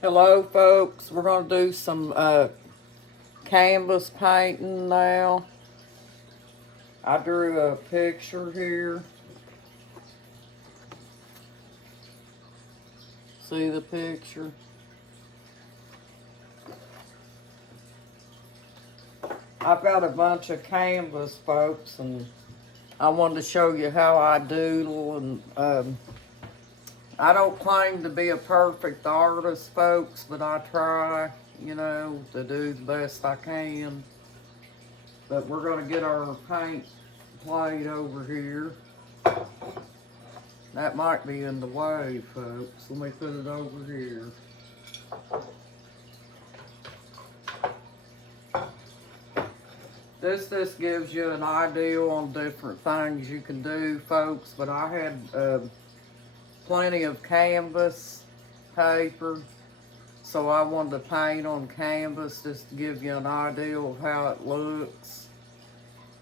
Hello folks, we're going to do some canvas painting now. I drew a picture here. See the picture? I've got a bunch of canvas folks and I wanted to show you how I doodle and I don't claim to be a perfect artist folks, but I try, to do the best I can. But we're going to get our paint plate over here. That might be in the way, folks. Let me put it over here. This just gives you an idea on different things you can do, folks. But I had plenty of canvas paper, so I wanted to paint on canvas just to give you an idea of how it looks.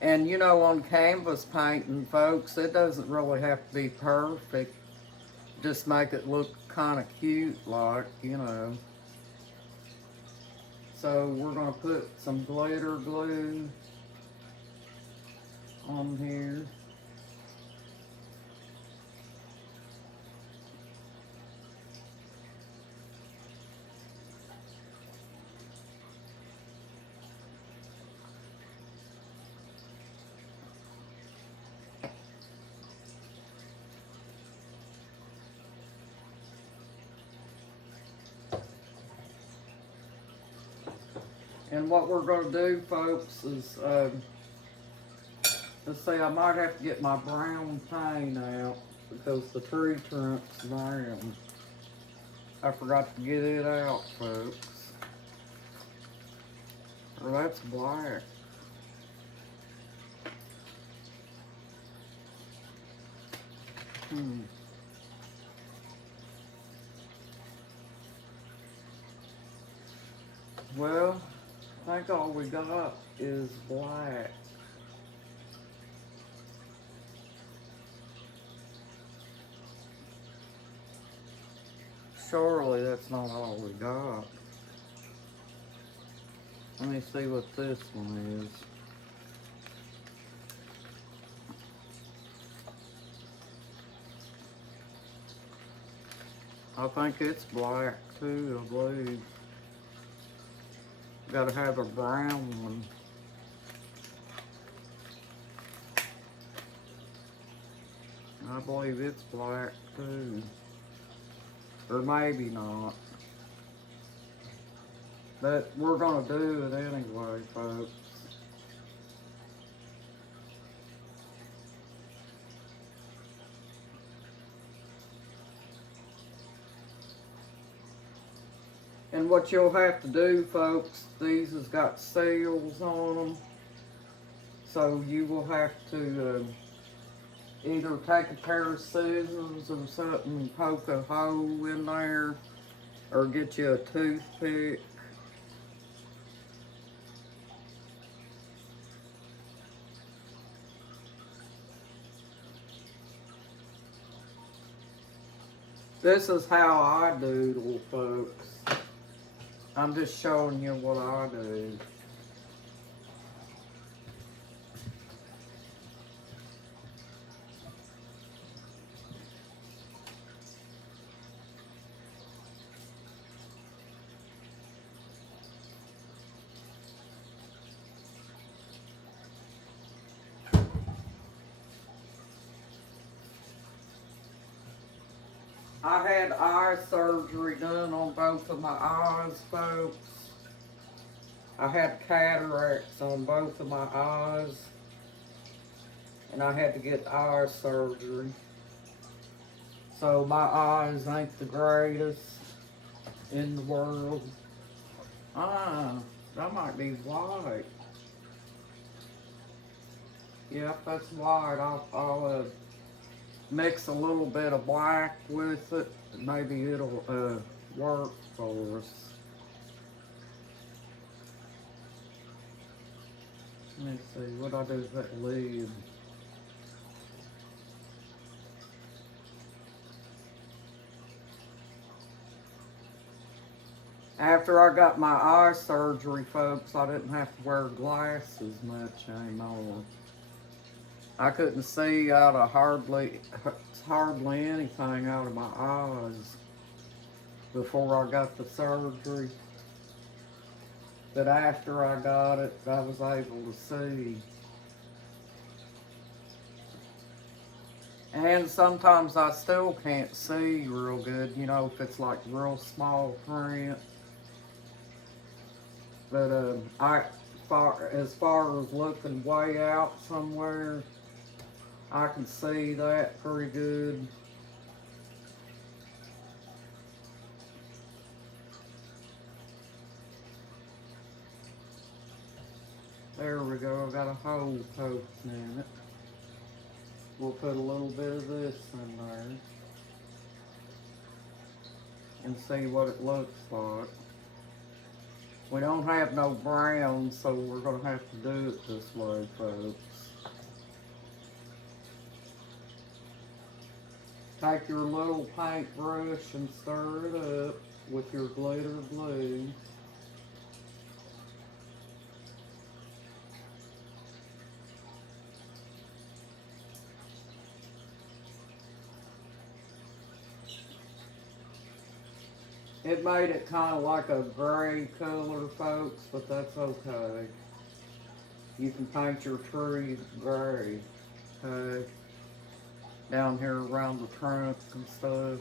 And on canvas painting, folks, it doesn't really have to be perfect. Just make it look kind of cute, like. So we're going to put some glitter glue on here. And what we're going to do, folks, is, let's see, I might have to get my brown paint out because the tree trunk's brown. I forgot to get it out, folks. Or that's black. Well, I think all we got is black. Surely that's not all we got. Let me see what this one is. I think it's black too, I believe. Gotta have a brown one. I believe it's black too. Or maybe not. But we're gonna do it anyway, folks. And what you'll have to do, folks, these has got seals on them. So you will have to either take a pair of scissors or something and poke a hole in there, or get you a toothpick. This is how I doodle, folks. I'm just showing you what I do. I had eye surgery done on both of my eyes, folks. I had cataracts on both of my eyes, and I had to get eye surgery. So my eyes ain't the greatest in the world. That might be white. Yep, that's white. I'll mix a little bit of black with it. Maybe it'll work for us. Let me see, what I do with that lid? After I got my eye surgery, folks, I didn't have to wear glasses much anymore. I couldn't see out of hardly anything out of my eyes before I got the surgery. But after I got it, I was able to see. And sometimes I still can't see real good, you know, if it's like real small print. But as far as looking way out somewhere, I can see that pretty good. There we go, I got a hole poking in it. We'll put a little bit of this in there and see what it looks like. We don't have no brown, so we're going to have to do it this way, folks. Take your little paintbrush and stir it up with your glitter glue. It made it kind of like a gray color, folks, but that's okay. You can paint your tree gray, okay? Down here around the trunk and stuff.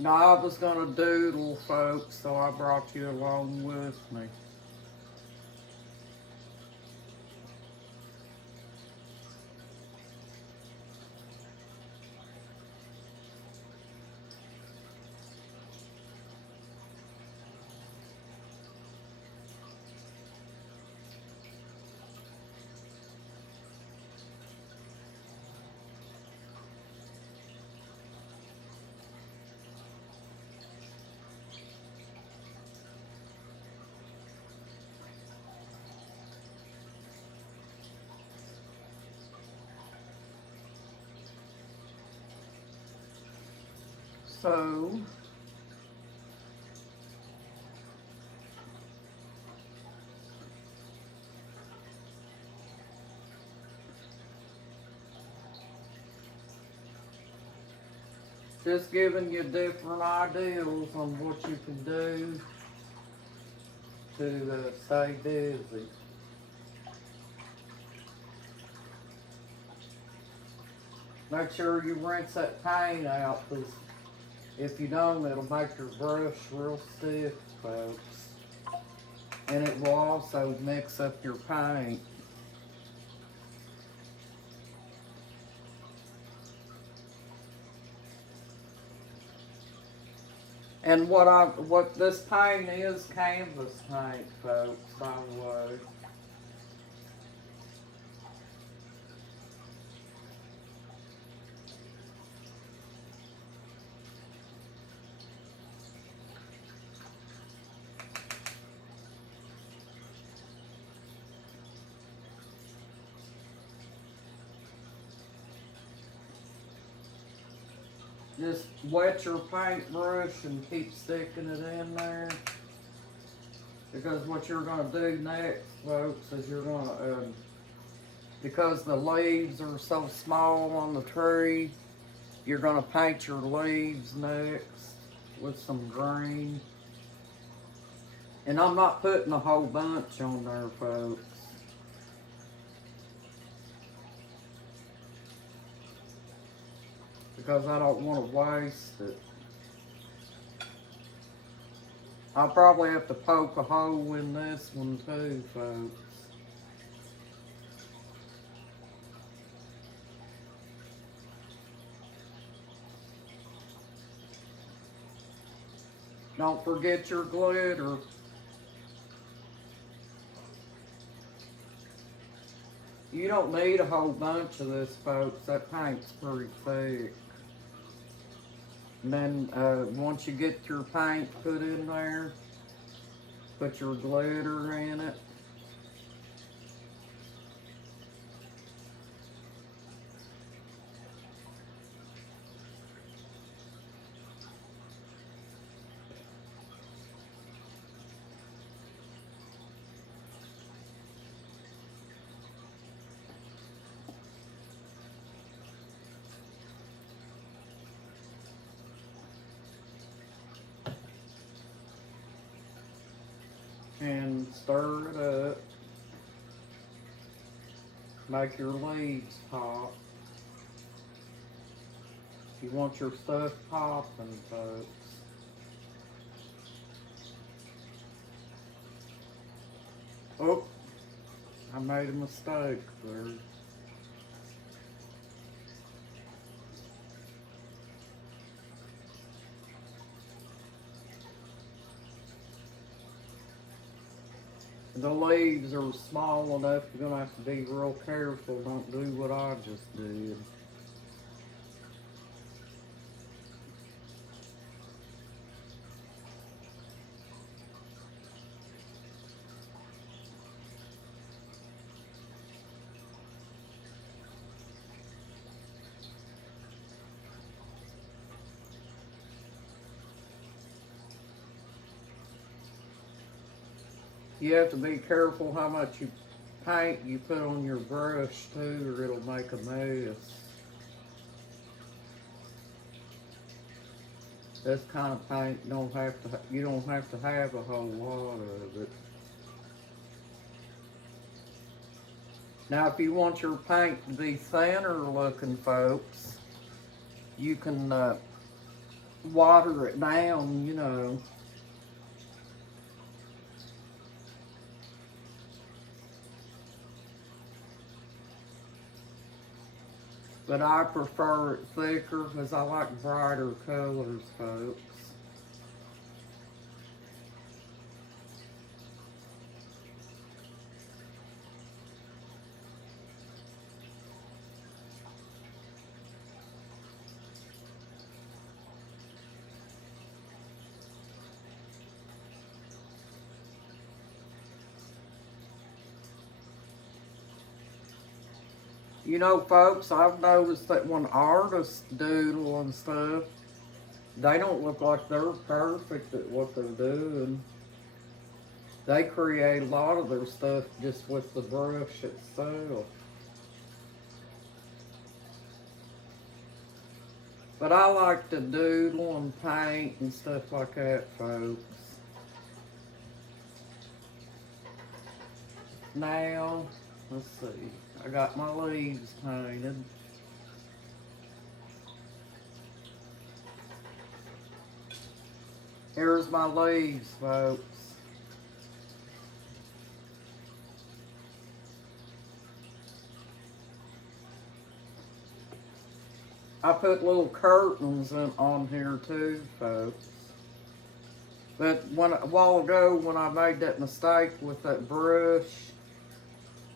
Now, I was going to doodle, folks, so I brought you along with me. So, just giving you different ideas on what you can do to stay busy. Make sure you rinse that paint out, because if you don't, it'll make your brush real stiff, folks. And it will also mix up your paint. And what this paint is canvas paint, folks, by the way. Just wet your paintbrush and keep sticking it in there. Because what you're going to do next, folks, is you're going to, because the leaves are so small on the tree, you're going to paint your leaves next with some green. And I'm not putting a whole bunch on there, folks. Because I don't want to waste it. I'll probably have to poke a hole in this one too, folks. Don't forget your glitter. You don't need a whole bunch of this, folks. That paint's pretty thick. And then once you get your paint put in there, put your glitter in it. And stir it up. Make your leaves pop. You want your stuff popping, folks. Oh, I made a mistake there. The leaves are small enough, you're gonna have to be real careful. Don't do what I just did. You have to be careful how much you paint you put on your brush too, or it'll make a mess. This kind of paint you don't have to have a whole lot of it. Now, if you want your paint to be thinner looking, folks, you can water it down, you know. But I prefer it thicker because I like brighter colors, folks. You know, folks, I've noticed that when artists doodle and stuff, they don't look like they're perfect at what they're doing. They create a lot of their stuff just with the brush itself. But I like to doodle and paint and stuff like that, folks. Now, let's see. I got my leaves painted. Here's my leaves, folks. I put little curtains on here too, folks. But a while ago when I made that mistake with that brush,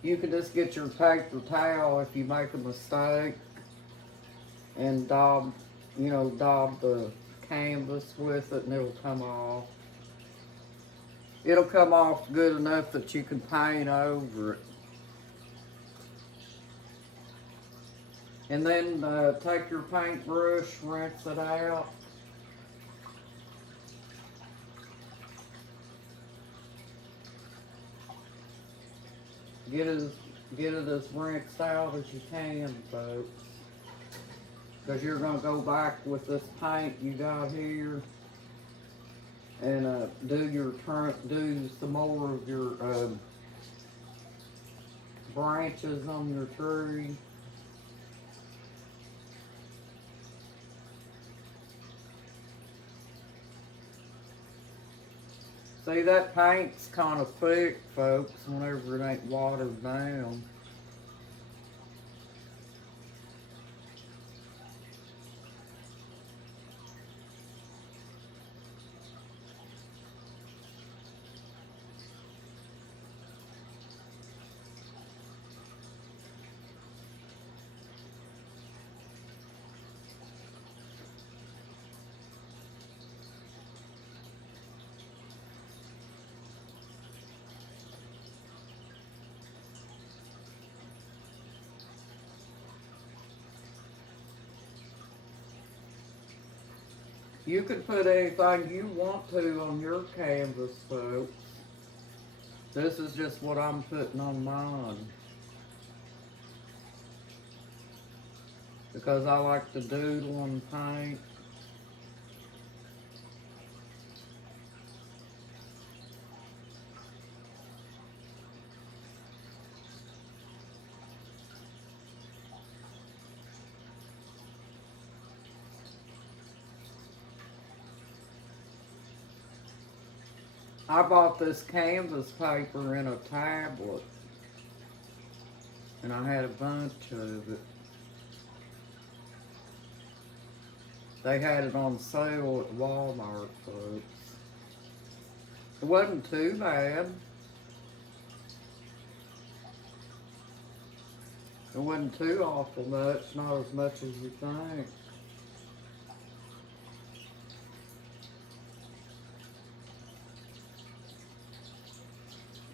you can just get your paper towel if you make a mistake and daub the canvas with it and it'll come off. It'll come off good enough that you can paint over it. And then take your paintbrush, rinse it out. Get it as rinsed out as you can, folks. Because you're going to go back with this paint you got here and do some more of your branches on your tree. See, that paint's kind of thick, folks, whenever it ain't watered down. You can put anything you want to on your canvas, folks. This is just what I'm putting on mine. Because I like to doodle and paint. I bought this canvas paper in a tablet. And I had a bunch of it. They had it on sale at Walmart, folks. It wasn't too bad. It wasn't too awful much, not as much as you think.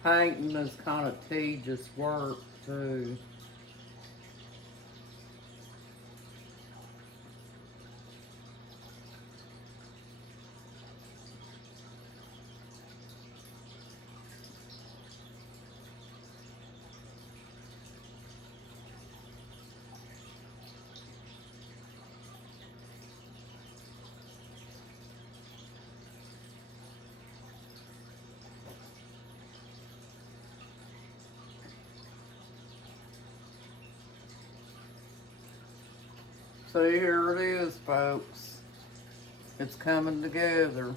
Painting is kind of tedious work, too. So here it is, folks. It's coming together.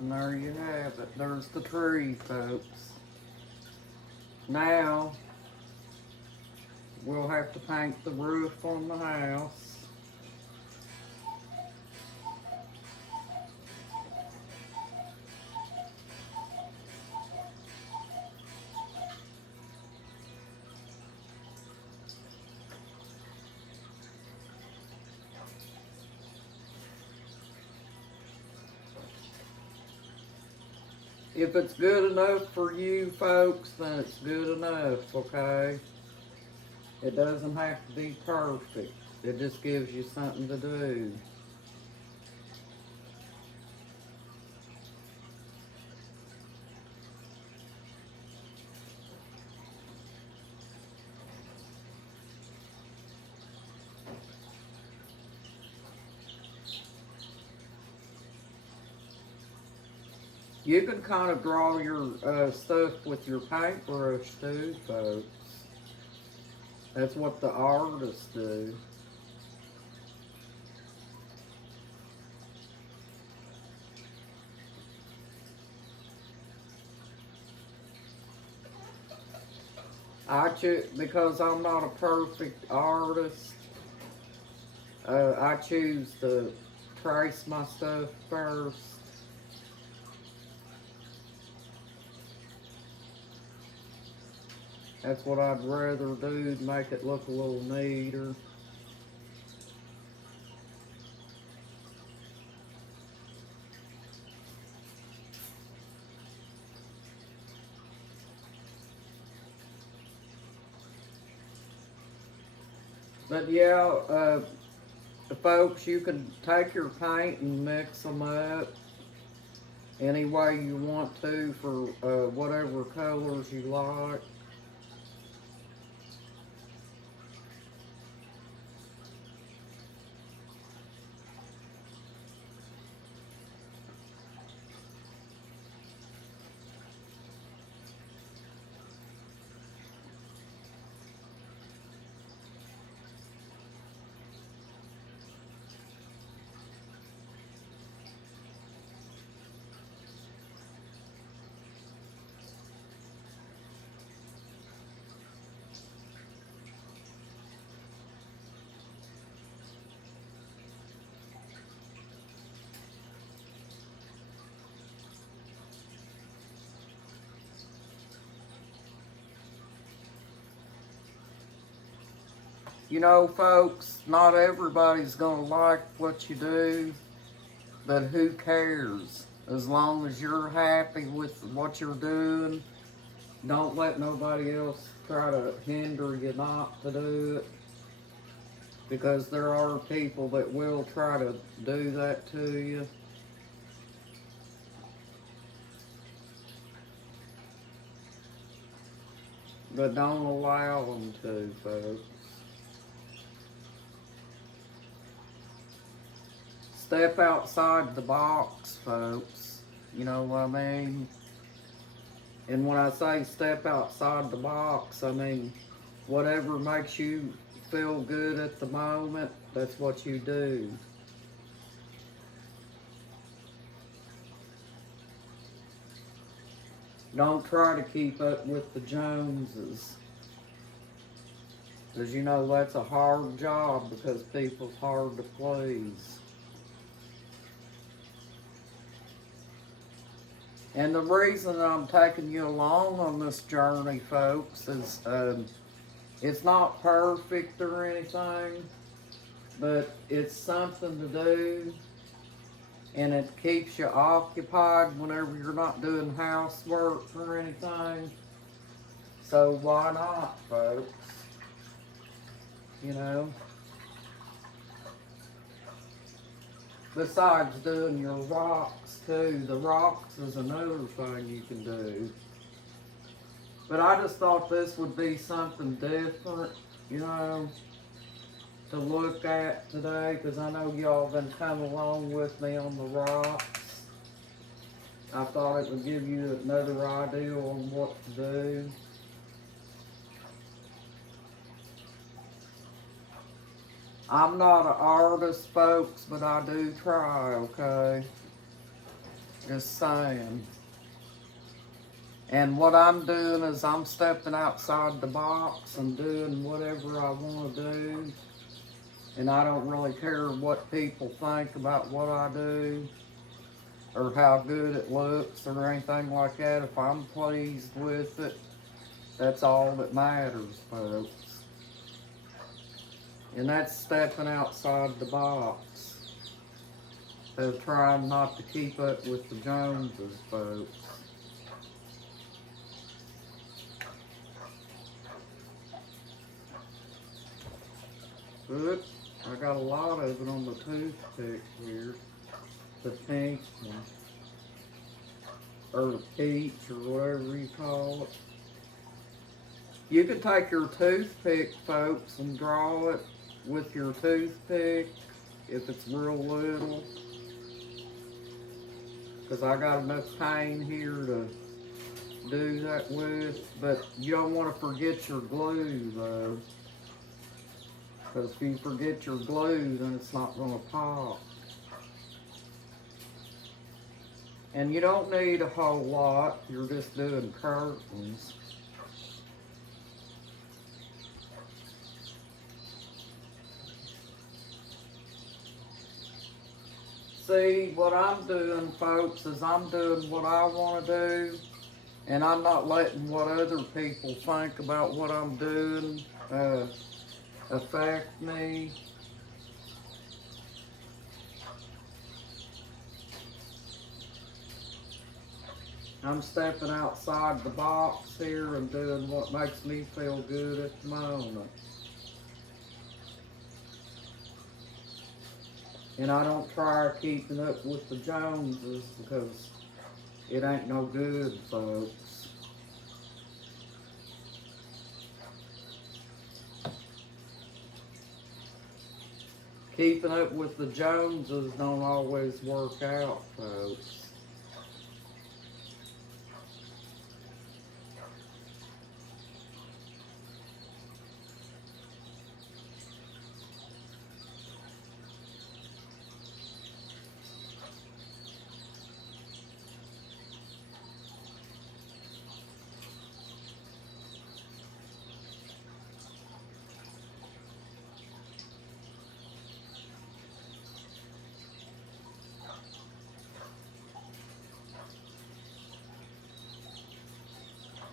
And there you have it. There's the tree, folks. Now, we'll have to paint the roof on the house. If it's good enough for you folks, then it's good enough, okay? It doesn't have to be perfect. It just gives you something to do. You can kind of draw your stuff with your paintbrush too, folks. That's what the artists do. Because I'm not a perfect artist, I choose to trace my stuff first. That's what I'd rather do to make it look a little neater. But yeah, folks, you can take your paint and mix them up any way you want to for whatever colors you like. You know, folks, not everybody's gonna like what you do, but who cares? As long as you're happy with what you're doing, don't let nobody else try to hinder you not to do it. Because there are people that will try to do that to you. But don't allow them to, folks. Step outside the box, folks. You know what I mean? And when I say step outside the box, I mean whatever makes you feel good at the moment, that's what you do. Don't try to keep up with the Joneses. Because you know that's a hard job because people's hard to please. And the reason that I'm taking you along on this journey, folks, is it's not perfect or anything, but it's something to do, and it keeps you occupied whenever you're not doing housework or anything. So why not, folks? You know? Besides doing your rocks too, the rocks is another thing you can do. But I just thought this would be something different, you know, to look at today, because I know y'all been coming along with me on the rocks. I thought it would give you another idea on what to do. I'm not an artist, folks, but I do try, okay? Just saying. And what I'm doing is I'm stepping outside the box and doing whatever I want to do. And I don't really care what people think about what I do or how good it looks or anything like that. If I'm pleased with it, that's all that matters, folks. And that's stepping outside the box. Of trying not to keep up with the Joneses, folks. Oops, I got a lot of it on the toothpick here. The pink one. Or the peach, or whatever you call it. You can take your toothpick, folks, and draw it with your toothpick if it's real little. Because I got enough pain here to do that with. But you don't want to forget your glue, though. Because if you forget your glue, then it's not going to pop. And you don't need a whole lot. You're just doing curtains. See, what I'm doing, folks, is I'm doing what I want to do. And I'm not letting what other people think about what I'm doing affect me. I'm stepping outside the box here and doing what makes me feel good at the moment. And I don't try keeping up with the Joneses because it ain't no good, folks. Keeping up with the Joneses don't always work out, folks.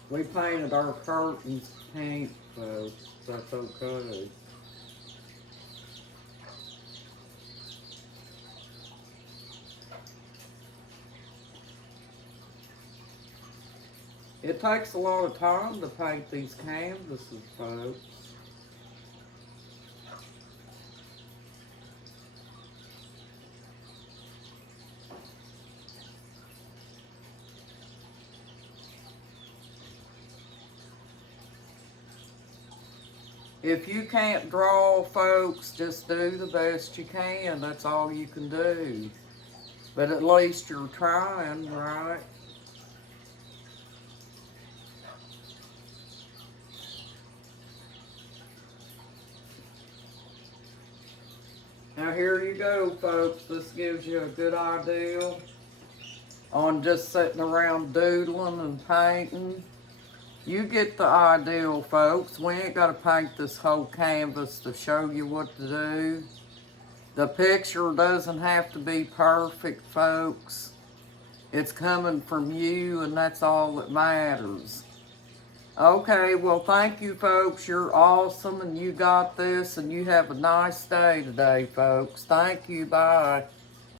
We painted our curtains pink, folks. That's okay. It takes a lot of time to paint these canvases, folks. If you can't draw, folks, just do the best you can. That's all you can do. But at least you're trying, right? Now here you go, folks. This gives you a good idea on just sitting around doodling and painting. You get the idea, folks. We ain't got to paint this whole canvas to show you what to do. The picture doesn't have to be perfect, folks. It's coming from you, and that's all that matters. Okay, well, thank you, folks. You're awesome, and you got this, and you have a nice day today, folks. Thank you. Bye.